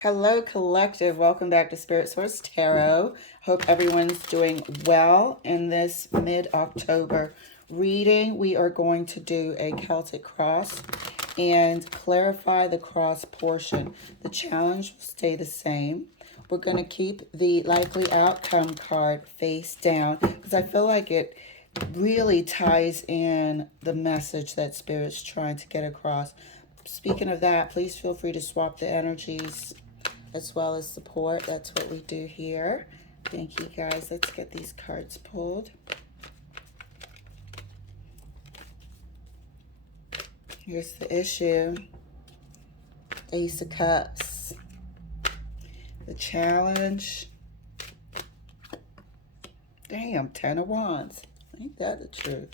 Hello, collective. Welcome back to Spirit Source Tarot. Hope everyone's doing well in this mid October reading. We are going to do a Celtic cross and clarify the cross portion. The challenge will stay the same. We're going to keep the likely outcome card face down because I feel like it really ties in the message that Spirit's trying to get across. Speaking of that, please feel free to swap the energies as well as support. That's what we do here. Thank you guys. Let's get these cards pulled. Here's the issue. Ace of Cups. The challenge. Damn, Ten of Wands. Ain't that the truth?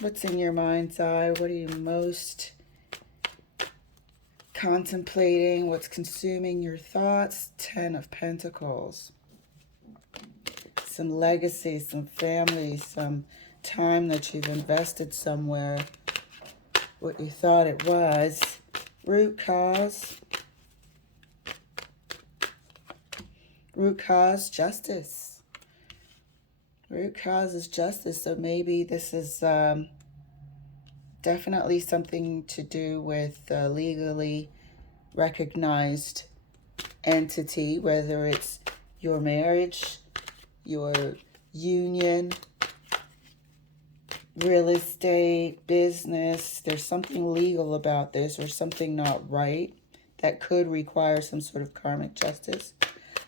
What's in your mind's eye? What are you most contemplating? What's consuming your thoughts? Ten of Pentacles. Some legacy, some family, some time that you've invested somewhere. What you thought it was. Root cause. Root cause, justice. Root cause is justice. So maybe this is definitely something to do with legally recognized entity, whether it's your marriage, your union, real estate, business. There's something legal about this or something not right that could require some sort of karmic justice.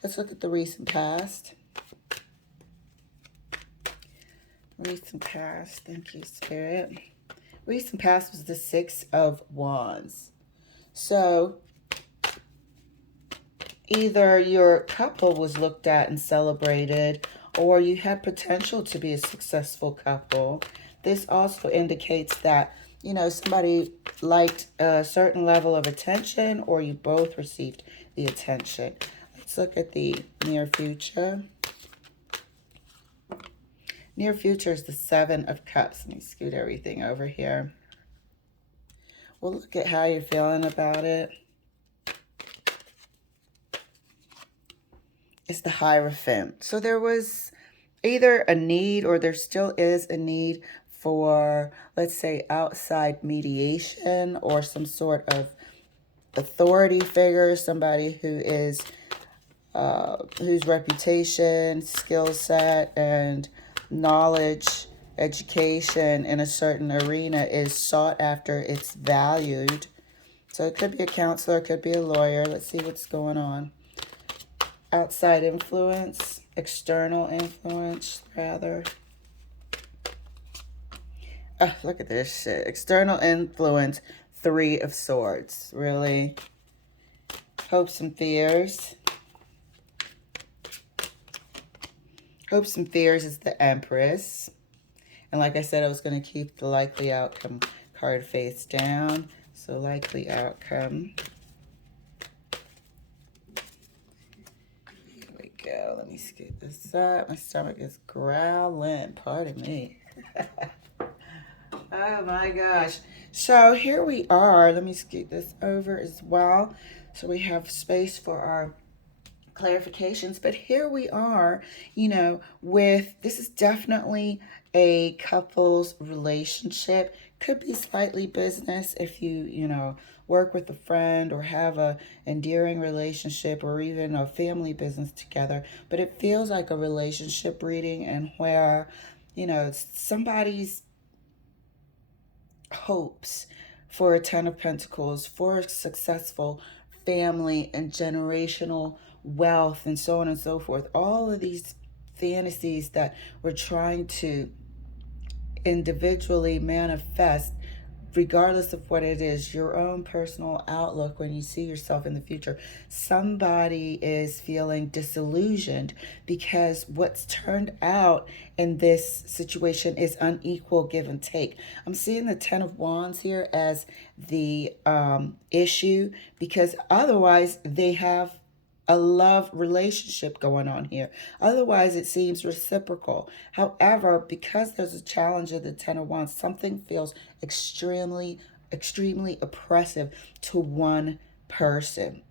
Let's look at the recent past. Recent past. Thank you, Spirit. Recent past was the Six of Wands. So either your couple was looked at and celebrated, or you had potential to be a successful couple. This also indicates that, you know, somebody liked a certain level of attention, or you both received the attention. Let's look at the near future. Near future is the Seven of Cups. Let me scoot everything over here. We'll look at how you're feeling about it. It's the Hierophant. So there was either a need, or there still is a need for, let's say, outside mediation or some sort of authority figure, somebody who is whose reputation, skill set, and knowledge, education in a certain arena is sought after, it's valued. So it could be a counselor, it could be a lawyer. Let's see what's going on. Outside influence, external influence, rather. Oh, look at this shit. External influence, Three of Swords. Really? Hopes and fears. Hopes and fears is the Empress. And like I said, I was going to keep the likely outcome card face down. So likely outcome. Here we go. Let me scoot this up. My stomach is growling. Pardon me. Oh my gosh. So here we are. Let me scoot this over as well, so we have space for our clarifications. But here we are, you know, with, this is definitely a couple's relationship. Could be slightly business if you know, work with a friend or have a endearing relationship, or even a family business together. But it feels like a relationship reading, and where, you know, somebody's hopes for a Ten of Pentacles, for a successful family and generational wealth, and so on and so forth. All of these fantasies that we're trying to individually manifest, regardless of what it is, your own personal outlook when you see yourself in the future. Somebody is feeling disillusioned because what's turned out in this situation is unequal give and take. I'm seeing the Ten of Wands here as the issue, because otherwise they have a love relationship going on here. Otherwise, it seems reciprocal. However, because there's a challenge of the Ten of Wands, something feels extremely oppressive to one person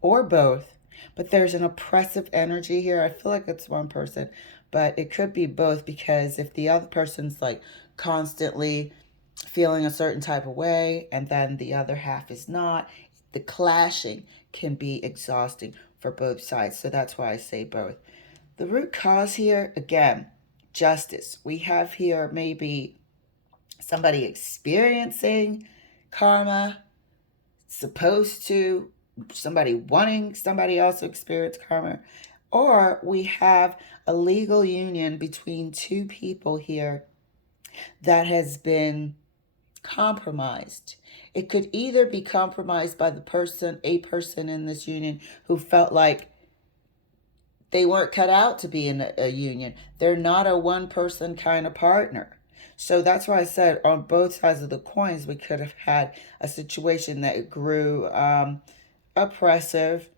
or both, but there's an oppressive energy here. I feel like it's one person, but it could be both, because if the other person's like constantly feeling a certain type of way and then the other half is not, the clashing can be exhausting for both sides. So that's why I say both. The root cause here, again, justice. We have here maybe somebody experiencing karma, supposed to, somebody wanting somebody else to experience karma, or we have a legal union between two people here that has been compromised. It could either be compromised by a person in this union who felt like they weren't cut out to be in a union. They're not a one person kind of partner. So that's why I said on both sides of the coins, we could have had a situation that grew oppressive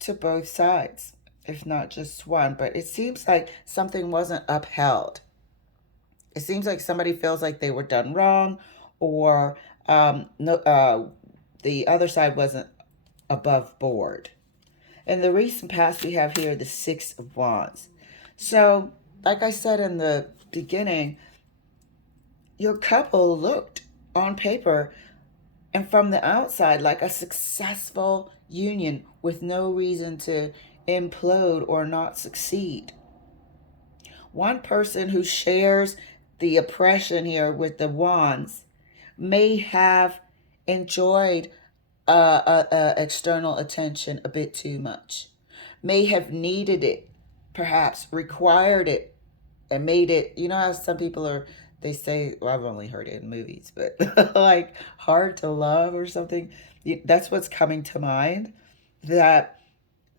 to both sides, if not just one. But it seems like something wasn't upheld. It seems like somebody feels like they were done wrong, or no, the other side wasn't above board. In the recent past, we have here the Six of Wands. So, like I said in the beginning, your couple looked on paper and from the outside like a successful union with no reason to implode or not succeed. One person who shares the oppression here with the wands may have enjoyed external attention a bit too much, may have needed it, perhaps required it, and made it, you know how some people are, they say, well, I've only heard it in movies, but like hard to love or something. That's what's coming to mind. That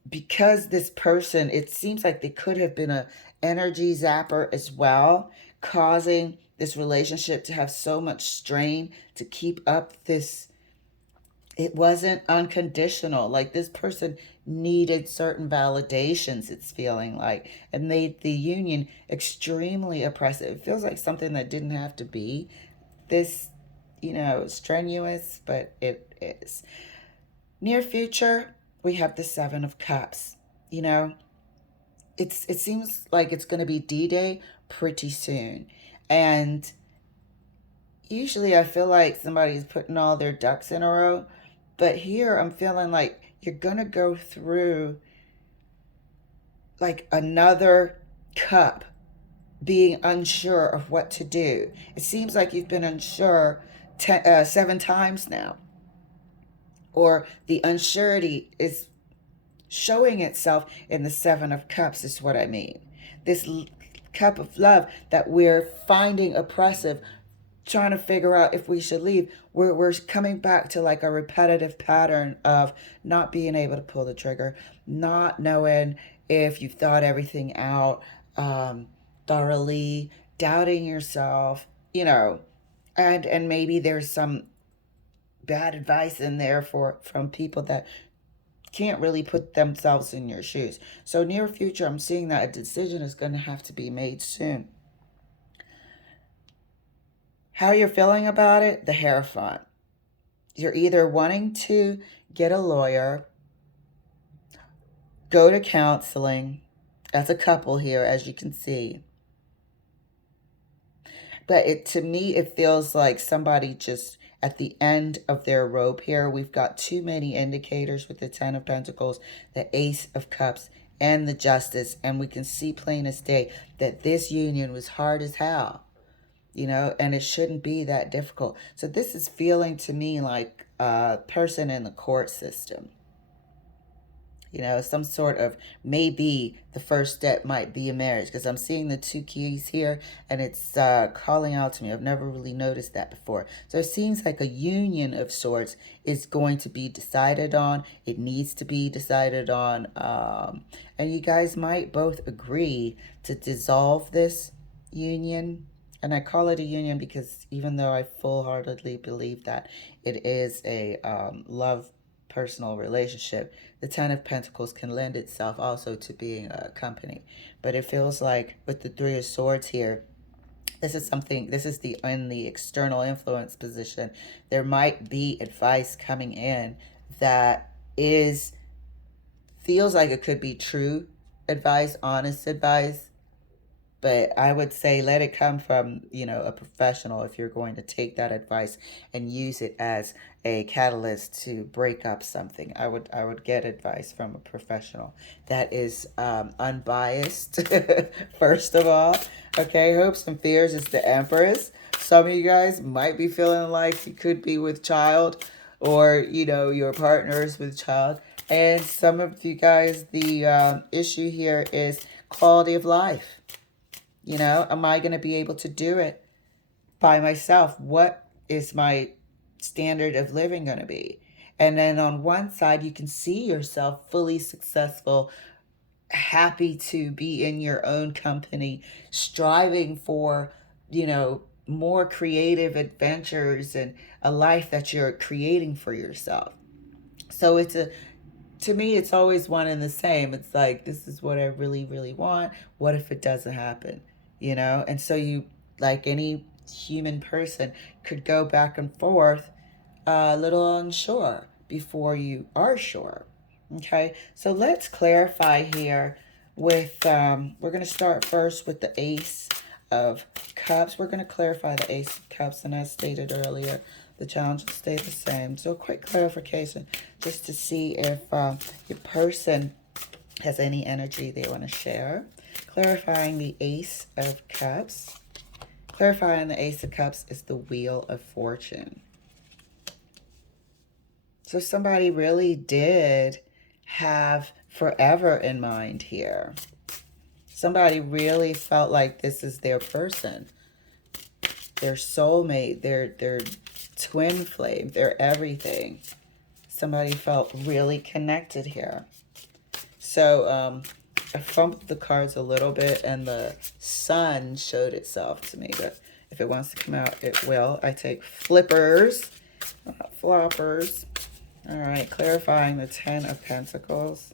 because this person, it seems like they could have been a energy zapper as well, causing this relationship to have so much strain to keep up this. It wasn't unconditional. Like this person needed certain validations, it's feeling like, and made the union extremely oppressive. It feels like something that didn't have to be this, strenuous, but it is. Near future, we have the Seven of Cups. You know, it seems like it's going to be D-Day pretty soon. And usually I feel like somebody's putting all their ducks in a row, but here I'm feeling like you're going to go through like another cup, being unsure of what to do. It seems like you've been unsure 7 times now, or the unsurety is showing itself in the Seven of Cups, is what I mean. This cup of love that we're finding oppressive, trying to figure out if we should leave. We're coming back to like a repetitive pattern of not being able to pull the trigger, not knowing if you've thought everything out thoroughly, doubting yourself, and maybe there's some bad advice in there from people that can't really put themselves in your shoes. So near future, I'm seeing that a decision is going to have to be made soon. How you're feeling about it, the Hierophant. You're either wanting to get a lawyer, go to counseling, as a couple here, as you can see. But to me, it feels like somebody just at the end of their rope here. We've got too many indicators with the Ten of Pentacles, the Ace of Cups, and the Justice. And we can see plain as day that this union was hard as hell, and it shouldn't be that difficult. So this is feeling to me like a person in the court system. Some sort of, maybe the first step might be a marriage, because I'm seeing the 2 keys here and it's calling out to me. I've never really noticed that before. So it seems like a union of sorts is going to be decided on. It needs to be decided on. And you guys might both agree to dissolve this union. And I call it a union because even though I full-heartedly believe that it is a love personal relationship, the Ten of Pentacles can lend itself also to being a company. But it feels like with the Three of Swords here, This is something, this is the in the external influence position. There might be advice coming in that is feels like it could be true advice, honest advice, but I would say let it come from, a professional if you're going to take that advice and use it as a catalyst to break up something. I would get advice from a professional that is unbiased. First of all, okay. Hopes and fears is the Empress. Some of you guys might be feeling like you could be with child, or your partners with child, and some of you guys, the issue here is quality of life. Am I going to be able to do it by myself? What is my standard of living going to be? And then on one side, you can see yourself fully successful, happy to be in your own company, striving for, more creative adventures and a life that you're creating for yourself. So to me, it's always one and the same. It's like, this is what I really, really want. What if it doesn't happen? And so you, like any human person, could go back and forth a little unsure before you are sure. Okay, so let's clarify here with, we're going to start first with the Ace of Cups. We're going to clarify the Ace of Cups, and as stated earlier, the challenge will stay the same. So a quick clarification just to see if your person has any energy they want to share. Clarifying the Ace of Cups. Clarifying the Ace of Cups is the Wheel of Fortune. So somebody really did have forever in mind here. Somebody really felt like this is their person, their soulmate, their twin flame, their everything. Somebody felt really connected here. So I fumbled the cards a little bit, and the sun showed itself to me, but if it wants to come out, it will. I take flippers, not floppers. All right, clarifying the Ten of Pentacles.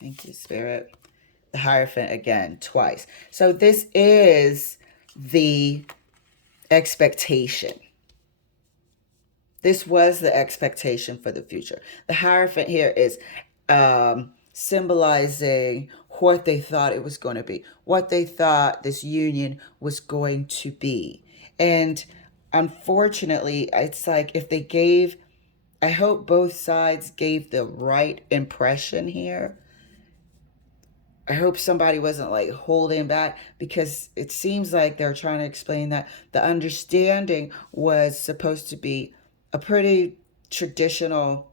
Thank you, Spirit. The Hierophant again, twice. So this is the expectation. This was the expectation for the future. The Hierophant here is symbolizing what they thought it was going to be, what they thought this union was going to be. And unfortunately, it's like if they gave, I hope both sides gave the right impression here. I hope somebody wasn't like holding back, because it seems like they're trying to explain that the understanding was supposed to be a pretty traditional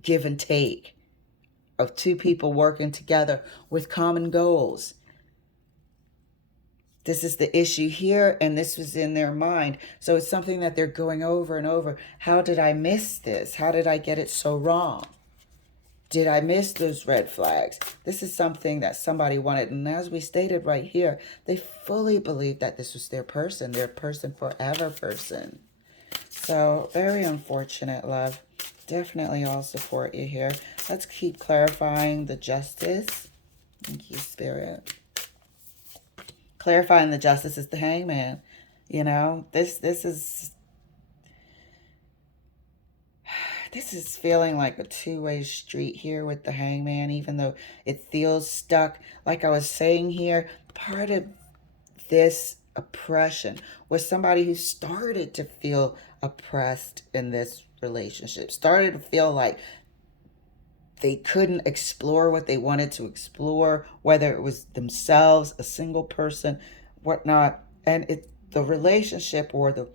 give and take of two people working together with common goals. This is the issue here, and this was in their mind. So it's something that they're going over and over. How did I miss this? How did I get it so wrong? Did I miss those red flags? This is something that somebody wanted. And as we stated right here, they fully believed that this was their person forever person. So very unfortunate, love. Definitely all support you here. Let's keep clarifying the Justice. Thank you, Spirit. Clarifying the Justice is the Hangman. This is feeling like a two-way street here with the Hangman, even though it feels stuck. Like I was saying here, part of this oppression was somebody who started to feel oppressed in this relationship, started to feel like they couldn't explore what they wanted to explore, whether it was themselves, a single person, whatnot. And the relationship, or the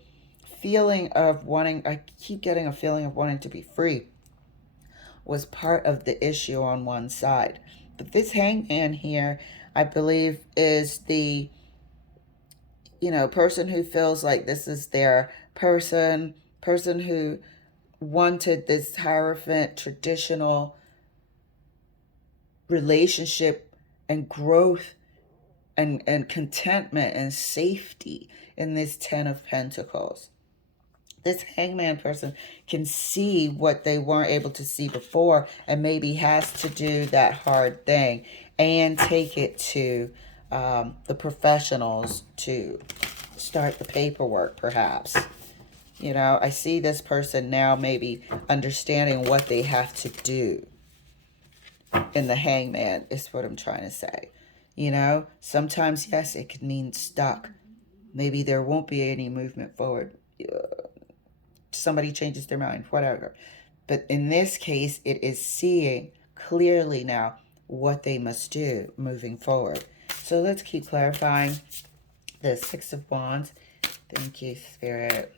feeling of wanting, I keep getting a feeling of wanting to be free, was part of the issue on one side. But this Hangman here, I believe, is the, person who feels like this is their person who wanted this Hierophant traditional relationship and growth and contentment and safety in this Ten of Pentacles. This hangman person can see what they weren't able to see before, and maybe has to do that hard thing and take it to the professionals to start the paperwork, perhaps. You know, I see this person now maybe understanding what they have to do in the hangman, is what I'm trying to say. You know, sometimes, yes, it could mean stuck. Maybe there won't be any movement forward. Somebody changes their mind, whatever. But in this case, it is seeing clearly now what they must do moving forward. So let's keep clarifying the Six of Wands. Thank you, Spirit.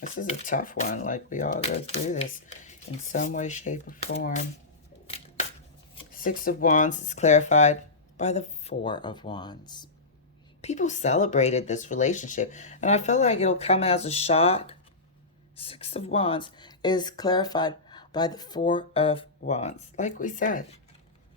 This is a tough one. Like, we all go through this in some way, shape, or form. Six of Wands is clarified by the Four of Wands. People celebrated this relationship, and I feel like it'll come as a shock. Six of Wands is clarified by the Four of Wands. Like we said,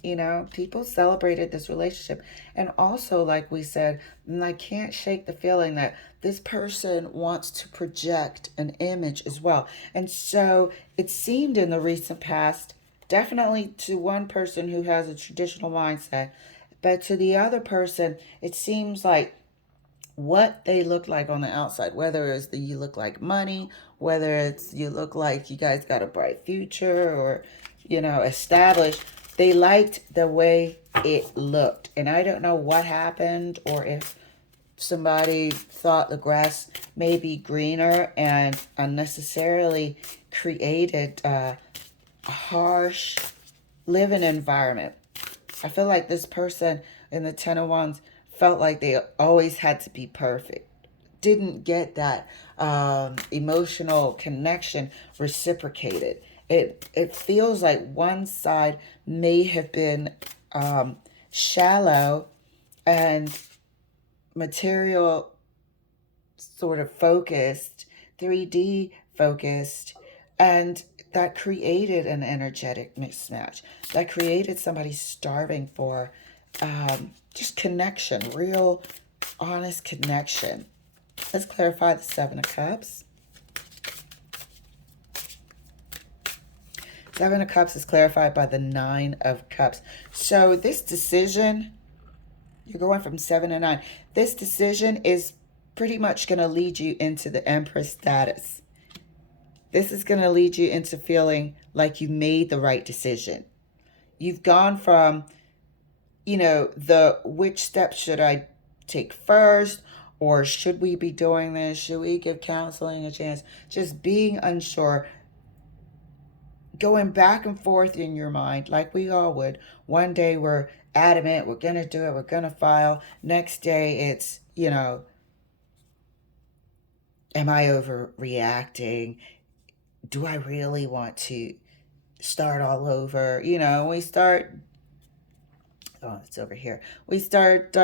you know, people celebrated this relationship. And also, like we said, and I can't shake the feeling that this person wants to project an image as well. And so it seemed in the recent past, definitely to one person who has a traditional mindset, but to the other person, it seems like what they look like on the outside, whether it's the you look like money, whether it's you look like you guys got a bright future or, you know, established, they liked the way it looked. And I don't know what happened, or if somebody thought the grass may be greener and unnecessarily created a harsh living environment. I feel like this person in the Ten of Wands felt like they always had to be perfect. Didn't get that emotional connection reciprocated. It feels like one side may have been shallow and material sort of focused, 3D focused, and that created an energetic mismatch. That created somebody starving for just connection, real, honest connection. Let's clarify the Seven of Cups. Seven of Cups is clarified by the Nine of Cups. So this decision, you're going from 7 to 9. This decision is pretty much going to lead you into the Empress status. This is going to lead you into feeling like you made the right decision. You've gone from, you know, the which steps should I take first, or should we be doing this? Should we give counseling a chance? Just being unsure, going back and forth in your mind like we all would. One day we're adamant, we're going to do it, we're going to file. Next day it's, you know, am I overreacting? Do I really want to start all over? You know, we start, oh, it's over here. We start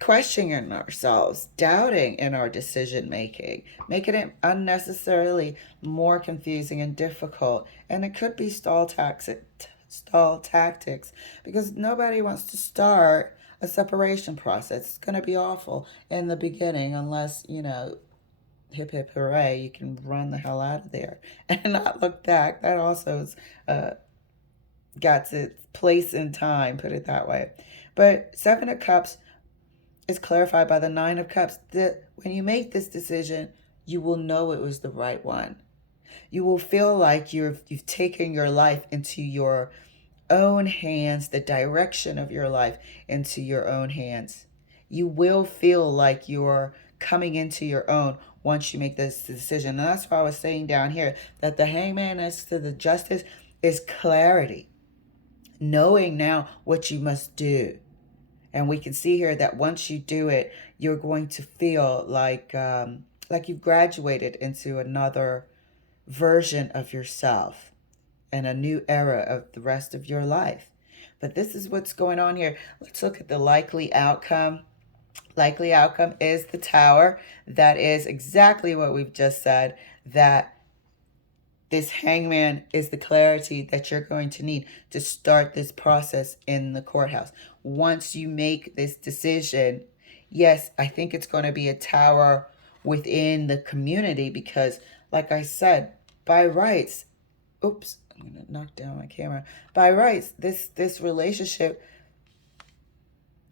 questioning ourselves, doubting in our decision making, making it unnecessarily more confusing and difficult. And it could be stall tactics, because nobody wants to start a separation process. It's going to be awful in the beginning, unless, you know, hip hip hooray, you can run the hell out of there and not look back. That also is got its place in time, put it that way. But Seven of Cups is clarified by the Nine of Cups. That when you make this decision, you will know it was the right one. You will feel like you've taken your life into your own hands, the direction of your life into your own hands. You will feel like you're coming into your own once you make this decision. And that's why I was saying down here that the Hangman next to the Justice is clarity, knowing now what you must do. And we can see here that once you do it, you're going to feel like you've graduated into another version of yourself and a new era of the rest of your life. But this is what's going on here. Let's look at the likely outcome. Likely outcome is the Tower. That is exactly what we've just said, that this Hangman is the clarity that you're going to need to start this process in the courthouse. Once you make this decision, yes, I think it's going to be a tower within the community because, like I said, by rights, oops, I'm going to knock down my camera. By rights, this relationship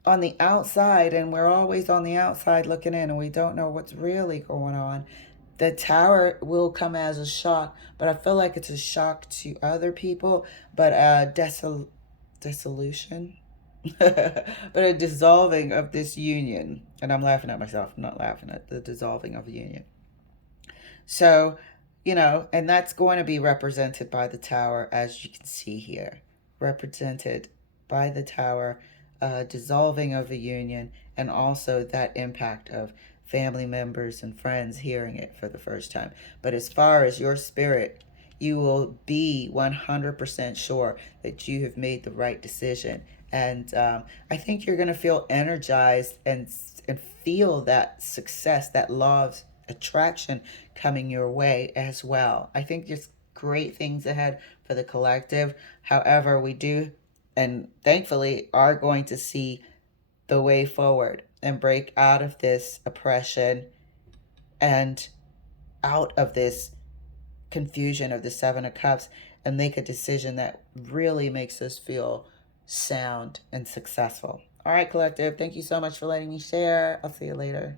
on the outside, and we're always on the outside looking in, and we don't know what's really going on. The tower will come as a shock, but I feel like it's a shock to other people, but dissolution, but a dissolving of this union. And I'm laughing at myself. I'm not laughing at the dissolving of the union. So, and that's going to be represented by the tower, as you can see here. Represented by the tower, dissolving of the union, and also that impact of family members and friends hearing it for the first time. But as far as your spirit, you will be 100% sure that you have made the right decision. And I think you're going to feel energized and feel that success, that law of attraction coming your way as well. I think there's great things ahead for the collective. However, we do and thankfully are going to see the way forward and break out of this oppression and out of this confusion of the Seven of Cups and make a decision that really makes us feel sound and successful. All right, collective. Thank you so much for letting me share. I'll see you later.